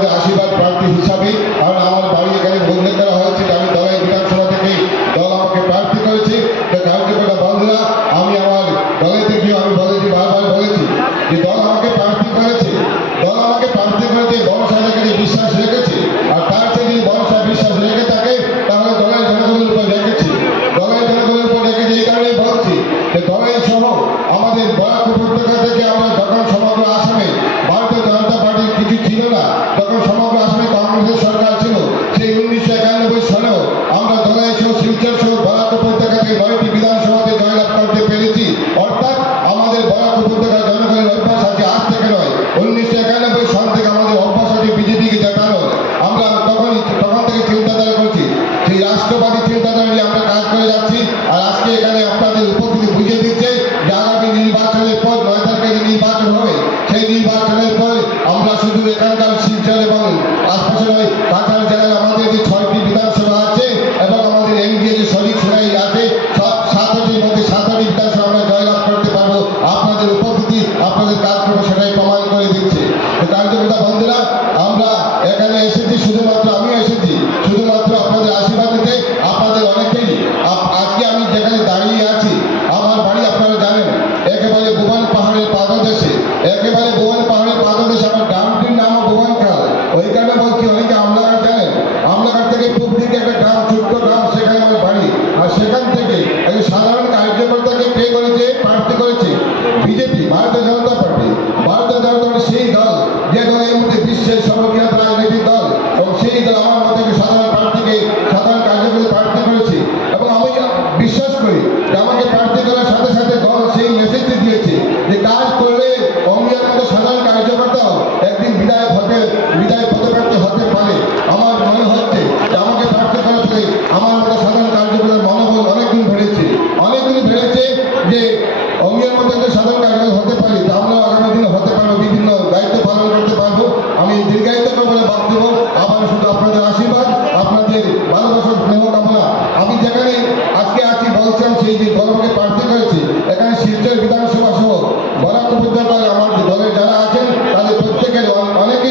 আপনাদের আশীর্বাদ প্রার্থী হিসাবে, কারণ আমার বাড়ি এখানে উল্লেখ করা হয়েছে যে আমি দলাই বিধানসভা থেকে দল আমাকে প্রার্থী করেছে। কার্যকর্তা বন্ধুরা, আমি আমার দলে থেকেও আমি বলেছি, বারবার বলেছি যে দল আমাকে প্রার্থী করেছে, দল আমাকে প্রার্থী করেছে, বড়সাহেবের যে বিশ্বাস রেখেছে, আর তার চেয়ে যদি বড়সাহেব বিশ্বাস রেখে থাকে তাহলে দলের জনগণের উপর রেখেছে, দলের জনগণের উপর রেখেছে। এই কারণেই বলছি যে দলাই সহ আমাদের বরাক উপত্যকা থেকে আমরা যখন সমগ্র আসামে ভারতীয় জনতা পার্টির কিছু ছিল না, তখন সমগ্র আসামে কংগ্রেসের সরকার ছিল, সেই 1991 সালেও আমরা দলাই সহ শিলচর সহ বরাক উপত্যকা থেকে 9টি বিধানসভাতে জয়লাভ করতে পেরেছি। অর্থাৎ আমাদের বরাক উপত্যকার জনগণের অভ্যাস আছে, আজ থেকে নয়, 1991 সাল থেকে আমাদের অভ্যাস আছে বিজেপিকে জেতানোর। আমরা তখন থেকে চিন্তাধারা করছি, সেই রাষ্ট্রবাদী চিন্তাধারা নিয়ে আমরা কাজ করে যাচ্ছি। আর আজকে এখানে আপনাদের উপস্থিতি বুঝিয়ে দিচ্ছে যে আগামী নির্বাচনের পর 9 তারিখে যে নির্বাচন হবে, সেই নির্বাচনের পর আমরা শুধু এখানকার শিলচর এবং আশপাশে নয়, কাছাড় জেলার আমাদের যে 6টি বিধানসভা আছে এবং আমাদের এনডিএ যে শরিক সেনাই আছে, সব 7টির মধ্যে 7টি বিধানসভা আমরা জয়লাভ করতে পারবো। আপনাদের উপস্থিতি, আপনাদের কাজকর্ম সেটাই প্রমাণ করে দিচ্ছে। কার্যকর্তা বন্ধুরা, আমরা এখানে এসেছি শুধুমাত্র, আমিও এসেছি শুধুমাত্র আপনাদের আশীর্বাদ নিতে। আপনাদের অনেকেই আজকে আমি যেখানে দাঁড়িয়ে আছি, আমার বাড়ি আপনারা জানেন একেবারে ভুবন পাহাড়ের পাদদেশে, একেবারে ভুবন পাহাড়ের পাদদেশে। আমার গ্রামটির নামও ভুবন খাল। ওই কারণে বলছি, অনেকে আমলাঘাট জানেন, আমলাঘাট থেকে পূর্ব দিকে একটা গ্রাম, ছোট্ট গ্রাম, সেখানে আমার বাড়ি। আর সেখান থেকে একজন সাধারণ কার্যকর্তাকে কে করেছে, প্রার্থী করেছে বিজেপি, ভারতীয় জনতা পার্টি। ভারতীয় জনতা পার্টি সেই দল যে দল এই মুহূর্তে বিশ্বের সর্ববৃহৎ রাজনৈতিক দল, এবং সেই দল আমার মতো একটি সাধারণ প্রার্থীকে, সাধারণ কার্যকর্তা প্রার্থী করেছে। এবং আমি বিশ্বাস করি যে আমাকে প্রার্থী করার সাথে সাথে দল সেই মেসেজটি দিয়েছে যে কাজ করলে অঙ্গিয়ার মতো সাধারণ কার্যকর্তাও একদিন বিদায় পদপ্রাপ্ত হতে পারে। আমার মনে হচ্ছে যে আমাকে প্রার্থী করার ফলে আমার মতো সাধারণ কার্যকর্তার মনোবল অনেকদিন বেড়েছে, যে অঙ্গিয়ার মতো একটা সাধারণ কার্যকর্তা হতে পারি, তা আমরাও আগামী দিনে হতে পারবো, বিভিন্ন দায়িত্ব পালন করতে পারবো। আমি দীর্ঘায়িত করবো না বক্তব্য, আবার শুধু আপনাদের আশীর্বাদ, আপনাদের ভালোবাসার স্নেহ কামনা। আমি যেখানে আজকে আছি বলছিলাম, সেই যে দল আমাকে প্রার্থী করেছে, এখানে শিলচর বিধানসভা সহ বরাক উপত্যকার আমার যে দলের যারা আছেন তাদের প্রত্যেকের অনেকে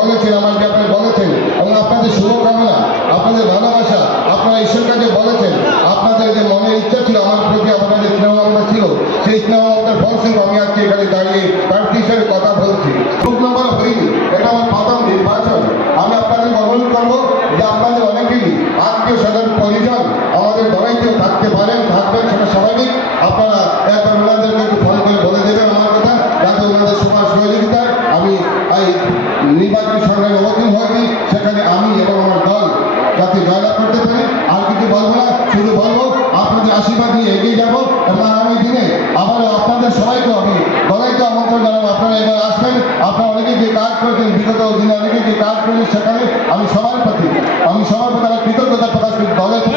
বলেছেন, আমার ব্যাপারে বলেছেন, এবং আপনাদের শুভকামনা, আপনাদের ভালোবাসা, আপনারা ঈশ্বর কাছে বলেছেন, আপনাদের যে মনের ইচ্ছা ছিল আমার প্রতি, আপনাদের স্নেহ মমতা ছিল, সেই স্নেহ মমতার ফলস্বরূপ আমি আজকে এখানে দাঁড়িয়ে প্রার্থী হিসেবে কথা বলছি। গ্রুপ নম্বর হয়নি, এটা আমার প্রথম নির্বাচন। আমি আপনাদের অনুরোধ করবো যে আপনাদের অনেকেরই আত্মীয় স্বজন পরিজন আমাদের দলাইতেও থাকতে পারেন, থাকবেন, সেটা স্বাভাবিক। আপনারা একবার ওনাদেরকে একটু ফোন করে বলে দেবেন আমার কথা, যাতে ওনাদের সবার সহযোগিতায় আমি এই নির্বাচনী সংগ্রামে অবতীর্ণ হয়েছি, সেখানে আমি এবং আমার দল যাতে জয়লাভ করতে পারি। আর কিছু বলবো না, শুধু বলবো আপনাদের আশীর্বাদ নিয়ে এগিয়ে যাবো, এবং আগামী দিনে আবারও আপনাদের সবাইকে আমি দলাইতে আমন্ত্রণ জানাবো। আপনারা এবার আসবেন, আপনারা অনেকে যে কাজ করেছেন, বিগত দিনে অনেকে যে কাজ করেছেন, সেখানে আমি সবাই